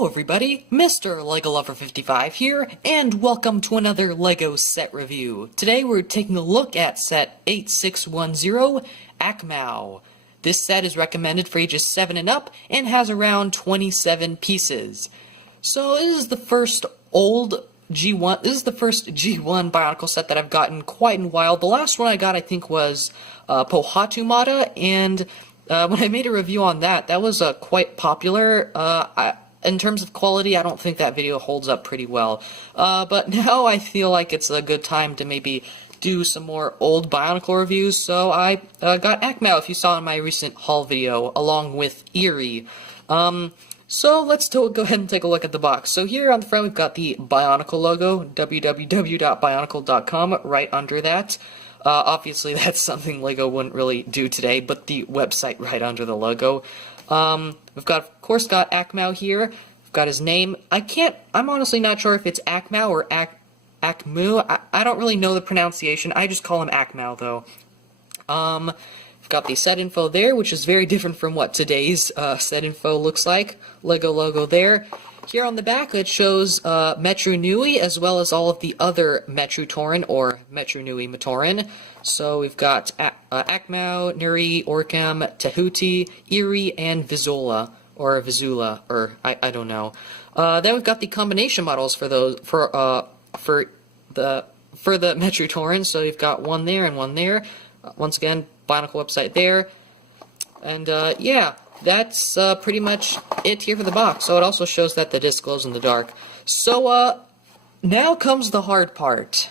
Hello everybody, Mr. LEGO Lover 55 here, and welcome to another LEGO set review. Today we're taking a look at set 8610, Ahkmou. This set is recommended for ages 7 and up, and has around 27 pieces. So this is the first G1 Bionicle set that I've gotten quite in a while. The last one I got I think was Ahkmou, and when I made a review on that, that was quite popular. In terms of quality, I don't think that video holds up pretty well. But now I feel like it's a good time to maybe do some more old Bionicle reviews, so I got Ahkmou, if you saw in my recent haul video, along with Eerie. So let's go ahead and take a look at the box. So here on the front we've got the Bionicle logo, www.bionicle.com, right under that. Obviously that's something LEGO wouldn't really do today, but the website right under the logo. We've got, of course, got Ahkmou here. We've got his name. I'm honestly not sure if it's Ahkmou or Ahkmou. I don't really know the pronunciation. I just call him Ahkmou, though. We've got the set info there, which is very different from what today's set info looks like. LEGO logo there. Here on the back, it shows metru-toran, as well as all of the other metru-toran, or metru-toran. So we've got Ahkmou, Nuri, Ahkmou, Tahuti, Eerie, and Vizula, or I don't know. Then we've got the combination models for those for the metru-toran. So you've got one there and one there. Once again, Bionicle website there, and yeah. That's pretty much it here for the box. So it also shows that the disc glows in the dark. So now comes the hard part.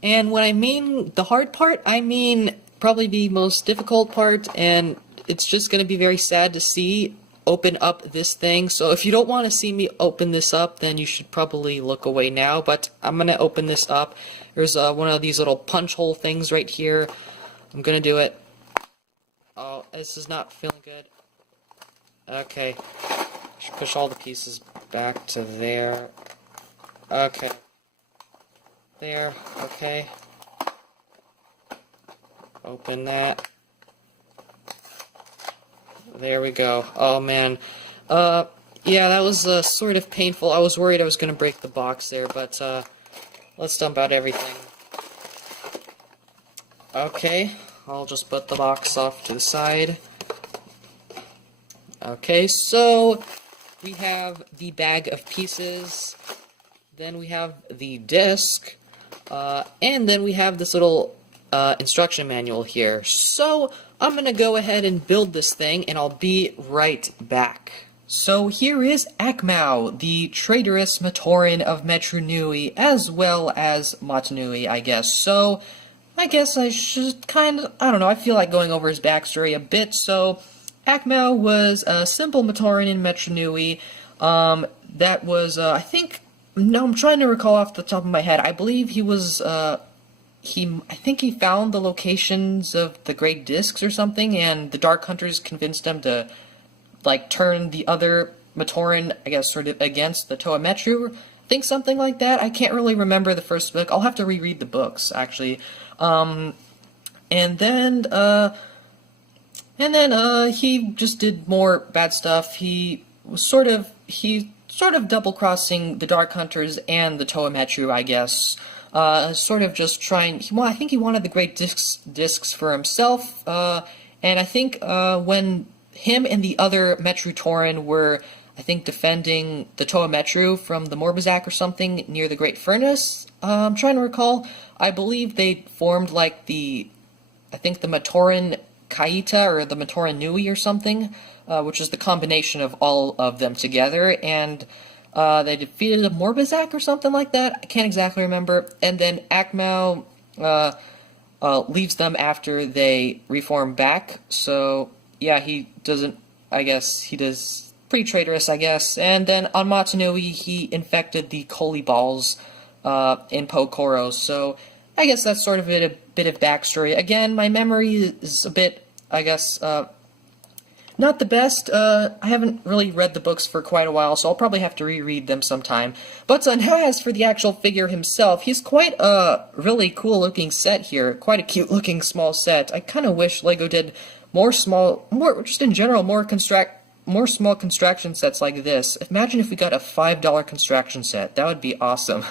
And when I mean the hard part, I mean probably the most difficult part, and it's just going to be very sad to see open up this thing. So if you don't want to see me open this up, then you should probably look away now. But I'm going to open this up. There's one of these little punch hole things right here. I'm going to do it. Oh, this is not feeling good. Okay, should push all the pieces back to there. Okay. There, okay. Open that. There we go. Oh man. Yeah, that was sort of painful. I was worried I was going to break the box there, but let's dump out everything. Okay, I'll just put the box off to the side. Okay, so we have the bag of pieces, then we have the disc, and then we have this little instruction manual here. So I'm going to go ahead and build this thing, and I'll be right back. So here is Ahkmou, the traitorous metru-toran of metru-toran, as well as Ahkmou, I guess. So I guess I should I don't know, I feel like going over his backstory a bit. So Ahkmou was a simple metru-toran in metru-toran. That was, I think, no, I'm trying to recall off the top of my head. I believe he was, I think he found the locations of the Great Discs or something, and the Dark Hunters convinced him to, like, turn the other metru-toran, I guess, sort of against the Toa Metru. I think something like that. I can't really remember the first book. I'll have to reread the books, actually. And then he just did more bad stuff. He was sort of double-crossing the Dark Hunters and the Toa Metru, I guess. Sort of just trying. I think he wanted the Great Discs for himself. And I think when him and the other metru-toran were, I think, defending the Toa Metru from the Morbizak or something near the Great Furnace. I'm trying to recall. I believe they formed like the metru-toran Kaita, or the metru-toran Nui or something, which is the combination of all of them together, and they defeated a Morbizak or something like that. I can't exactly remember. And then Ahkmou leaves them after they reform back. So yeah, he doesn't. I guess he does pretty traitorous, I guess. And then on Ahkmou, he infected the Koli balls in Pokoros. So I guess that's sort of a bit of backstory. Again, my memory is a bit, I guess, not the best. I haven't really read the books for quite a while, so I'll probably have to reread them sometime. But now as for the actual figure himself, he's quite a really cool-looking set here. Quite a cute-looking small set. I kind of wish LEGO did more just in general, more more small construction sets like this. Imagine if we got a $5 construction set. That would be awesome.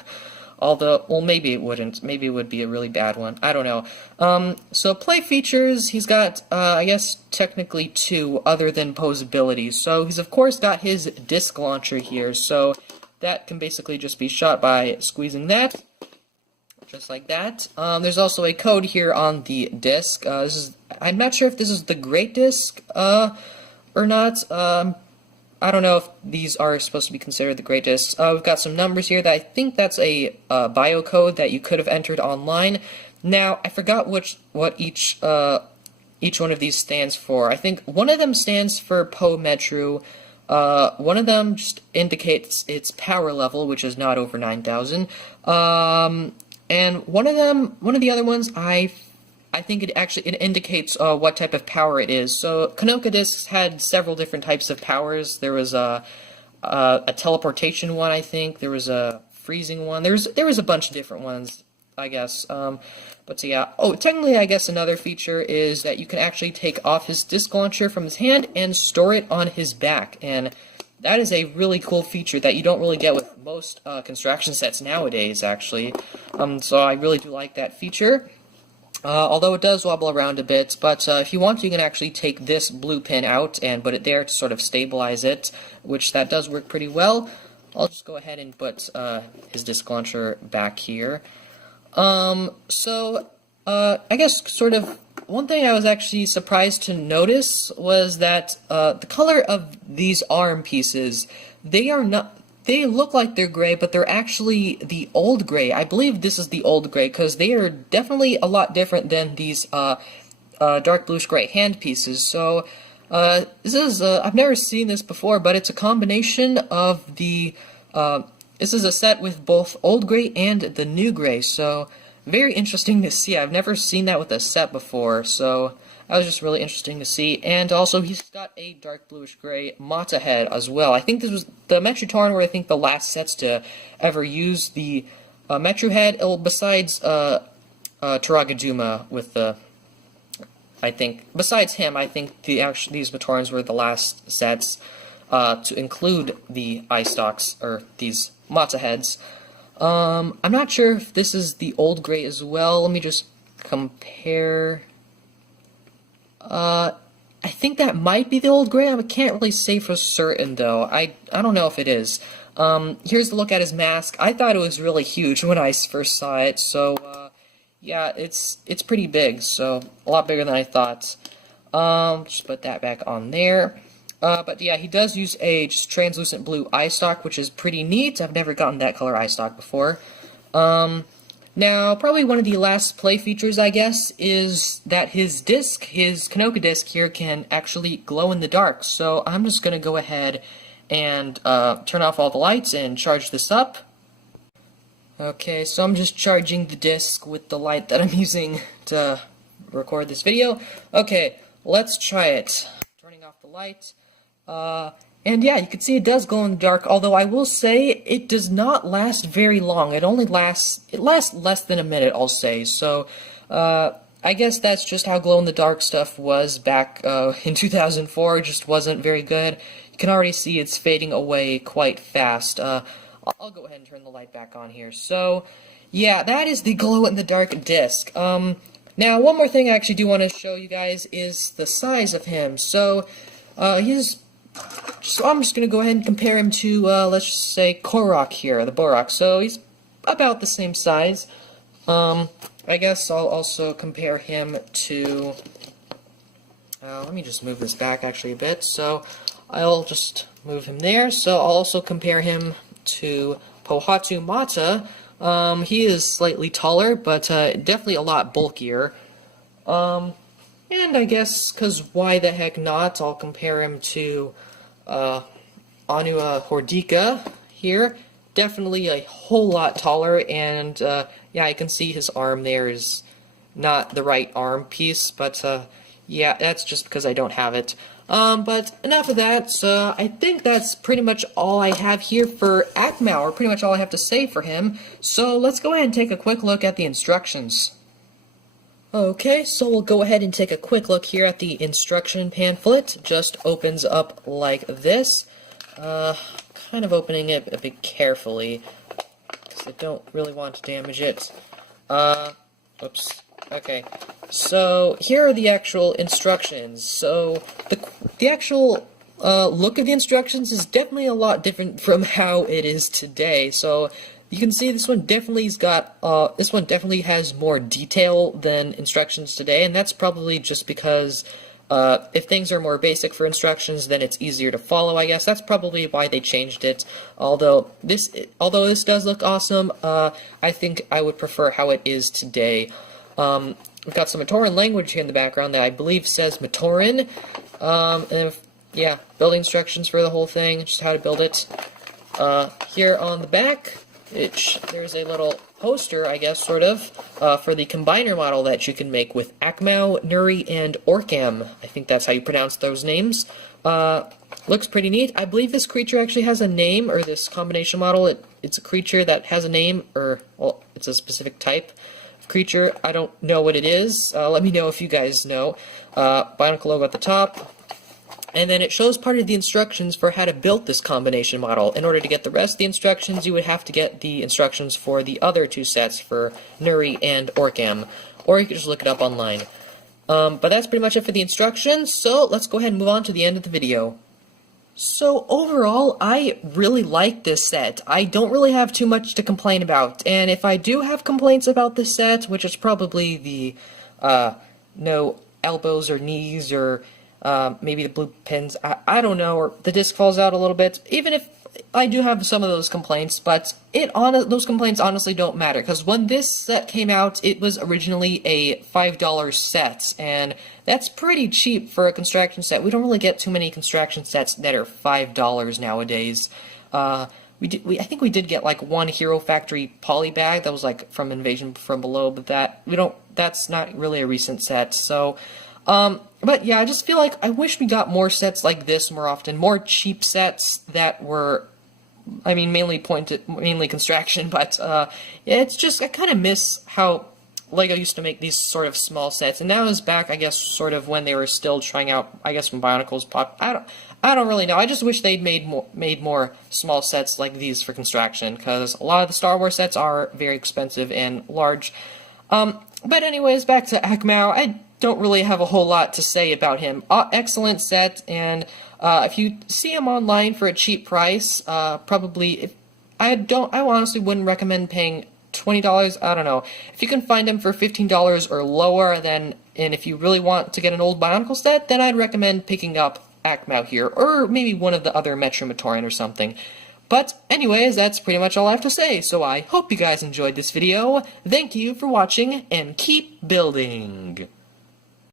Although, well, maybe it wouldn't. Maybe it would be a really bad one. I don't know. So play features, he's got, I guess, technically 2 other than posability. So he's, of course, got his disc launcher here. So that can basically just be shot by squeezing that, just like that. There's also a code here on the disc. I'm not sure if this is the Great Disc or not. I don't know if these are supposed to be considered the Great Discs. We've got some numbers here that I think that's a bio code that you could have entered online. Now, I forgot what each one of these stands for. I think one of them stands for metru. One of them just indicates its power level, which is not over 9,000. And one of the other ones, I think it indicates what type of power it is. So Kanoka discs had several different types of powers. There was a teleportation one, I think. There was a freezing one. There was a bunch of different ones, I guess. But so yeah. Oh, technically, I guess another feature is that you can actually take off his disc launcher from his hand and store it on his back. And that is a really cool feature that you don't really get with most construction sets nowadays, actually. So I really do like that feature. Although it does wobble around a bit, but if you want, you can actually take this blue pin out and put it there to sort of stabilize it, which that does work pretty well. I'll just go ahead and put his disc launcher back here. I guess sort of one thing I was actually surprised to notice was that the color of these arm pieces, they look like they're gray, but they're actually the old gray. I believe this is the old gray, because they are definitely a lot different than these dark bluish gray hand pieces. So this is, I've never seen this before, but it's a combination of the, this is a set with both old gray and the new gray, so very interesting to see. I've never seen that with a set before, so that was just really interesting to see. And also, he's got a dark bluish gray Mata head as well. I think this was the metru-toran were, I think, the last sets to ever use the metru head, besides Taragaduma with the, I think, besides him, I think these Matorans were the last sets to include the eye stalks, or these Mata heads. I'm not sure if this is the old gray as well. Let me just compare. I think that might be the old gray. I can't really say for certain, though. I don't know if it is. Here's a look at his mask. I thought it was really huge when I first saw it, so, yeah, it's pretty big, so a lot bigger than I thought. Just put that back on there. But yeah, he does use a just translucent blue eye stalk, which is pretty neat. I've never gotten that color eye stalk before. Now, probably one of the last play features, I guess, is that his disc, his Kanoka disc here, can actually glow in the dark. So I'm just going to go ahead and turn off all the lights and charge this up. Okay, so I'm just charging the disc with the light that I'm using to record this video. Okay, let's try it. Turning off the light. And yeah, you can see it does glow in the dark, although I will say it does not last very long. It lasts less than a minute, I'll say. So, I guess that's just how glow-in-the-dark stuff was back in 2004. It just wasn't very good. You can already see it's fading away quite fast. I'll go ahead and turn the light back on here. So, yeah, that is the glow-in-the-dark disc. Now, one more thing I actually do want to show you guys is the size of him. So, I'm just going to go ahead and compare him to, let's just say, Korok here, the Borok. So, he's about the same size. I guess I'll also compare him to, let me just move this back actually a bit. So, I'll just move him there. So, I'll also compare him to Pohatu Mata. He is slightly taller, but definitely a lot bulkier. And I guess, because why the heck not, I'll compare him to Anua Hordika here. Definitely a whole lot taller, and yeah, I can see his arm there is not the right arm piece, but yeah, that's just because I don't have it. But enough of that. I think that's pretty much all I have here for Ahkmou, or pretty much all I have to say for him. So let's go ahead and take a quick look at the instructions. Okay, so we'll go ahead and take a quick look here at the instruction pamphlet. Just opens up like this. Kind of opening it a bit carefully, because I don't really want to damage it. Oops. Okay, so here are the actual instructions. So the actual look of the instructions is definitely a lot different from how it is today. So you can see this one definitely has more detail than instructions today, and that's probably just because if things are more basic for instructions, then it's easier to follow, I guess. That's probably why they changed it. Although this does look awesome, I think I would prefer how it is today. We've got some metru-toran language here in the background that I believe says metru-toran. Yeah, building instructions for the whole thing, just how to build it. Here on the back, there's a little poster, I guess, sort of, for the combiner model that you can make with Ahkmou, Nuri, and Ahkmou. I think that's how you pronounce those names. Looks pretty neat. I believe this creature actually has a name, or this combination model. It's a creature that has a name, or, well, it's a specific type of creature. I don't know what it is. Let me know if you guys know. Bionicle logo at the top. And then it shows part of the instructions for how to build this combination model. In order to get the rest of the instructions, you would have to get the instructions for the other two sets, for Nuri and Ahkmou. Or you could just look it up online. But that's pretty much it for the instructions, so let's go ahead and move on to the end of the video. So overall, I really like this set. I don't really have too much to complain about, and if I do have complaints about this set, which is probably the no elbows or knees, or maybe the blue pins, I don't know, or the disc falls out a little bit. Even if I do have some of those complaints, but those complaints honestly don't matter, because when this set came out, it was originally a $5 set, and that's pretty cheap for a construction set. We don't really get too many construction sets that are $5 nowadays. I think we did get like one Hero Factory poly bag that was like from Invasion from Below, but that's not really a recent set, so but yeah, I just feel like I wish we got more sets like this more often, more cheap sets that were, I mean, mainly construction, but yeah, it's just, I kind of miss how LEGO used to make these sort of small sets, and that was back, I guess, sort of when they were still trying out, I guess, when Bionicles popped. I don't really know. I just wish they'd made more small sets like these for construction, because a lot of the Star Wars sets are very expensive and large. But anyways, back to Ahkmou. I don't really have a whole lot to say about him. Excellent set, and if you see him online for a cheap price, probably, I honestly wouldn't recommend paying $20, I don't know. If you can find them for $15 or lower, and if you really want to get an old Bionicle set, then I'd recommend picking up Ahkmou here, or maybe one of the other metru-toran or something. But anyways, that's pretty much all I have to say, so I hope you guys enjoyed this video. Thank you for watching, and keep building!